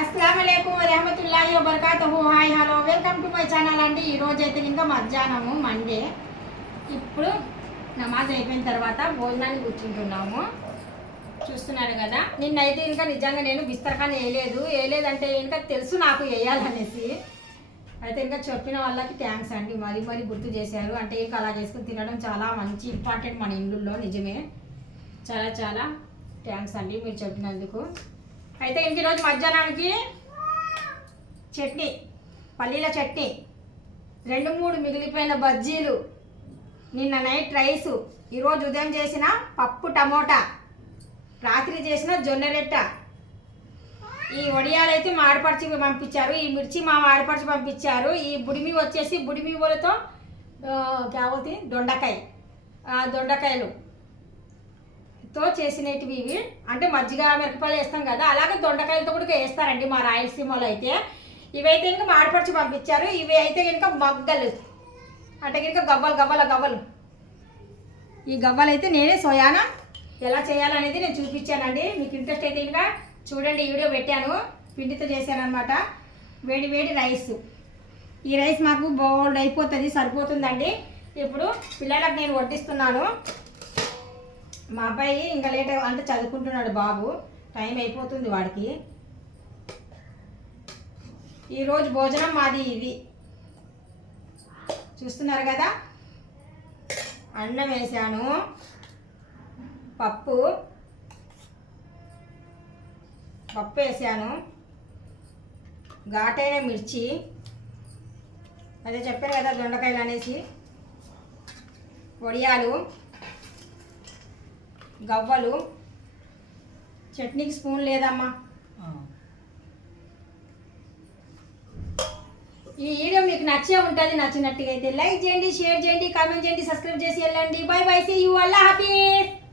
అస్సలాము అలైకుం వరహమతుల్లాహి వబరకాతుహు. Hi hello welcome to my channel అండి. ఈరోజు అయితే ఇంకా మధ్యాహ్నము మండే. ఇప్పుడు నమాజ్ అయిపోయిన తర్వాత భోజనాన్ని కూర్చుంటున్నాము. చూస్తున్నారు కదా, నిన్నైతే ఇంకా నిజంగా నేను బిస్తరఖాన్ వేయలేదంటే ఇంకా తెలుసు నాకు వేయాలనేసి. అయితే ఇంకా చెప్పిన వాళ్ళకి థ్యాంక్స్ అండి, మరీ మరీ గుర్తు చేశారు. అంటే ఇంకా అలా చేసుకుని తినడం చాలా మంచి ఇంపార్టెంట్ మన ఇళ్ళల్లో. నిజమే, చాలా చాలా థ్యాంక్స్ అండి మీరు చెప్పినందుకు. అయితే ఇంక ఈరోజు మధ్యాహ్నానికి చట్నీ, పల్లీల చట్నీ, 2-3 మిగిలిపోయిన బజ్జీలు, నిన్న నైట్ రైసు, ఈరోజు ఉదయం చేసిన పప్పు టమోటా, రాత్రి చేసిన జొన్న రొట్ట, ఈ వడియాలైతే మా ఆడపడిచి పంపించారు, ఈ మిర్చి మా ఆడపడిచి పంపించారు, ఈ బుడిమి వచ్చేసి బుడిమి పూలతో కావతి దొండకాయలు తో చేసినవి ఇవి. అంటే మజ్జిగ మిరపకాయలు వేస్తాం కదా, అలాగే దొండకాయలతో కూడా వేస్తారండి మా రాయలసీమలో అయితే. ఇవైతే ఇంకా మాడిపడిచి పంపించారు. ఇవి అయితే కనుక మగ్గలు, అంటే కనుక గవ్వలు. ఈ గవ్వలు అయితే నేనే సోయానా ఎలా చేయాలనేది నేను చూపించానండి. మీకు ఇంట్రెస్ట్ అయితే ఇంకా చూడండి, వీడియో పెట్టాను, పిండితో చేశాను అనమాట. వేడి వేడి రైస్, ఈ రైస్ మాకు బోల్డ్ అయిపోతుంది, సరిపోతుందండి. ఇప్పుడు పిల్లలకు నేను వడ్డిస్తున్నాను. మా అబ్బాయి ఇంకా లేట్ అంటే చదువుకుంటున్నాడు బాబు, టైం అయిపోతుంది వాడికి. ఈరోజు భోజనం మాది ఇది చూస్తున్నారు కదా, అన్నం వేసాను, పప్పు వేసాను, ఘాటైన మిర్చి, అదే చెప్పాను కదా దొండకాయలు అనేసి, వడియాలు, గవ్వలు, చట్నీకి స్పూన్ లేదమ్మా. ఈ వీడియో మీకు నచ్చే ఉంటుంది. నచ్చినట్టుగా అయితే లైక్ చేయండి, షేర్ చేయండి, కామెంట్ చేయండి, సబ్స్క్రైబ్ చేసి వెళ్ళండి. బై బై, సీ యూ, అల్లా హాఫీజ్.